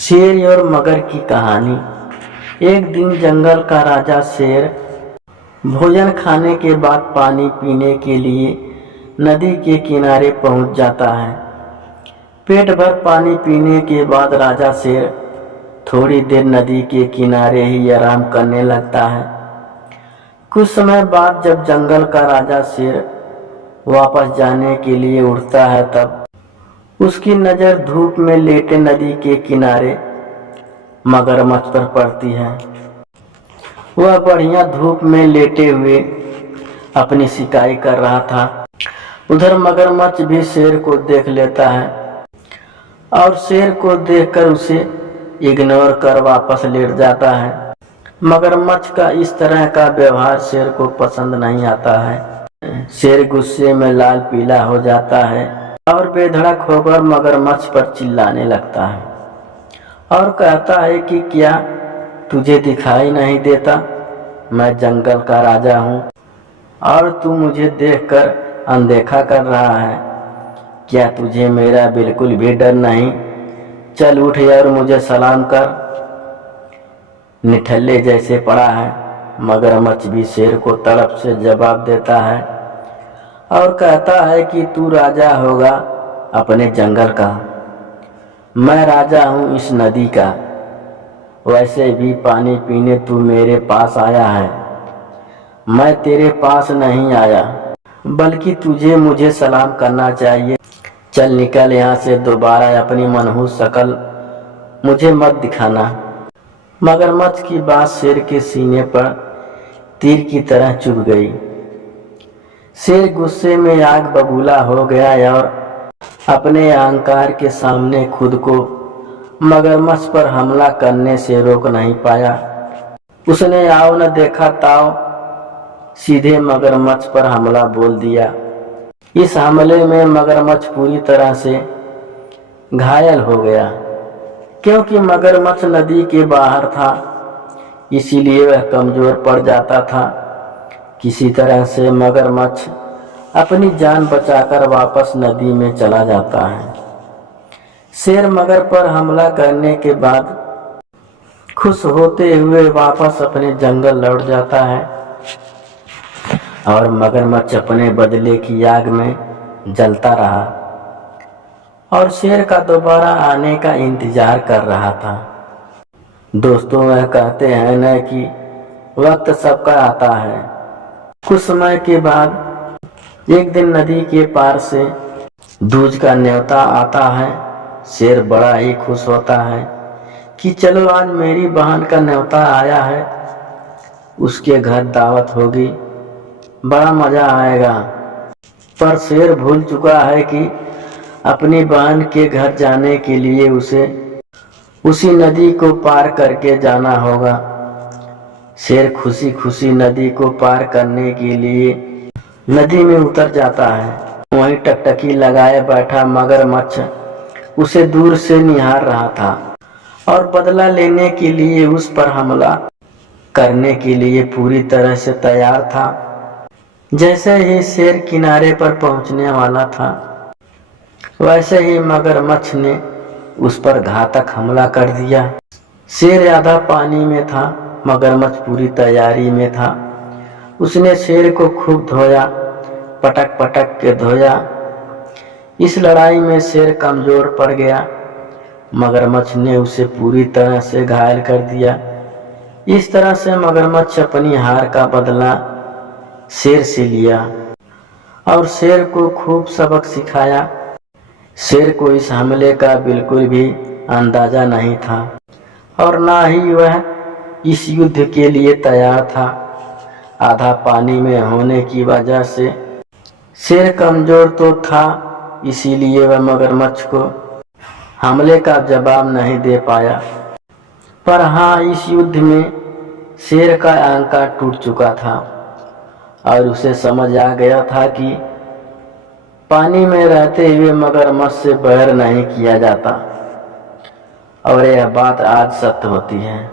शेर और मगर की कहानी। एक दिन जंगल का राजा शेर भोजन खाने के बाद पानी पीने के लिए नदी के किनारे पहुंच जाता है। पेट भर पानी पीने के बाद राजा शेर थोड़ी देर नदी के किनारे ही आराम करने लगता है। कुछ समय बाद जब जंगल का राजा शेर वापस जाने के लिए उठता है, तब उसकी नज़र धूप में लेटे नदी के किनारे मगरमच्छ पर पड़ती है। वह बढ़िया धूप में लेटे हुए अपनी शिकारी कर रहा था। उधर मगरमच्छ भी शेर को देख लेता है और शेर को देखकर उसे इग्नोर कर वापस लेट जाता है। मगरमच्छ का इस तरह का व्यवहार शेर को पसंद नहीं आता है। शेर गुस्से में लाल पीला हो जाता है और बेधड़क होकर मगरमच्छ पर चिल्लाने लगता है और कहता है कि क्या तुझे दिखाई नहीं देता, मैं जंगल का राजा हूँ और तू मुझे देखकर अनदेखा कर रहा है। क्या तुझे मेरा बिल्कुल भी डर नहीं? चल उठ यार, मुझे सलाम कर। निठल्ले जैसे पड़ा है। मगरमच्छ भी शेर को तड़प से जवाब देता है और कहता है कि तू राजा होगा अपने जंगल का, मैं राजा हूँ इस नदी का। वैसे भी पानी पीने तू मेरे पास आया है, मैं तेरे पास नहीं आया, बल्कि तुझे मुझे सलाम करना चाहिए। चल निकल यहाँ से, दोबारा अपनी मनहूस शक्ल मुझे मत दिखाना। मगरमच्छ की बात शेर के सीने पर तीर की तरह चुभ गई। शेर गुस्से में आग बबूला हो गया और अपने अहंकार के सामने खुद को मगरमच्छ पर हमला करने से रोक नहीं पाया। उसने आओ न देखा ताओ सीधे मगरमच्छ पर हमला बोल दिया। इस हमले में मगरमच्छ पूरी तरह से घायल हो गया। क्योंकि मगरमच्छ नदी के बाहर था, इसीलिए वह कमजोर पड़ जाता था। किसी तरह से मगरमच्छ अपनी जान बचाकर वापस नदी में चला जाता है। शेर मगर पर हमला करने के बाद खुश होते हुए वापस अपने जंगल लौट जाता है और मगरमच्छ अपने बदले की आग में जलता रहा और शेर का दोबारा आने का इंतजार कर रहा था। दोस्तों, वह कहते हैं न कि वक्त सबका आता है। कुछ समय के बाद एक दिन नदी के पार से दूज का न्योता आता है। शेर बड़ा ही खुश होता है कि चलो आज मेरी बहन का न्योता आया है, उसके घर दावत होगी, बड़ा मजा आएगा। पर शेर भूल चुका है कि अपनी बहन के घर जाने के लिए उसे उसी नदी को पार करके जाना होगा। शेर खुशी खुशी नदी को पार करने के लिए नदी में उतर जाता है। वहीं टकटकी लगाए बैठा मगरमच्छ उसे दूर से निहार रहा था और बदला लेने के लिए उस पर हमला करने के लिए पूरी तरह से तैयार था। जैसे ही शेर किनारे पर पहुंचने वाला था, वैसे ही मगरमच्छ ने उस पर घातक हमला कर दिया। शेर आधा पानी में था, मगरमच्छ पूरी तैयारी में था। उसने शेर को खूब धोया, पटक पटक के धोया। इस लड़ाई में शेर कमजोर पड़ गया। मगरमच्छ ने उसे पूरी तरह से घायल कर दिया। इस तरह से मगरमच्छ अपनी हार का बदला शेर से लिया और शेर को खूब सबक सिखाया। शेर को इस हमले का बिल्कुल भी अंदाजा नहीं था और ना ही वह इस युद्ध के लिए तैयार था। आधा पानी में होने की वजह से शेर कमजोर तो था, इसीलिए वह मगरमच्छ को हमले का जवाब नहीं दे पाया। पर हाँ, इस युद्ध में शेर का अहंकार टूट चुका था और उसे समझ आ गया था कि पानी में रहते हुए मगरमच्छ से बैर नहीं किया जाता और यह बात आज सत्य होती है।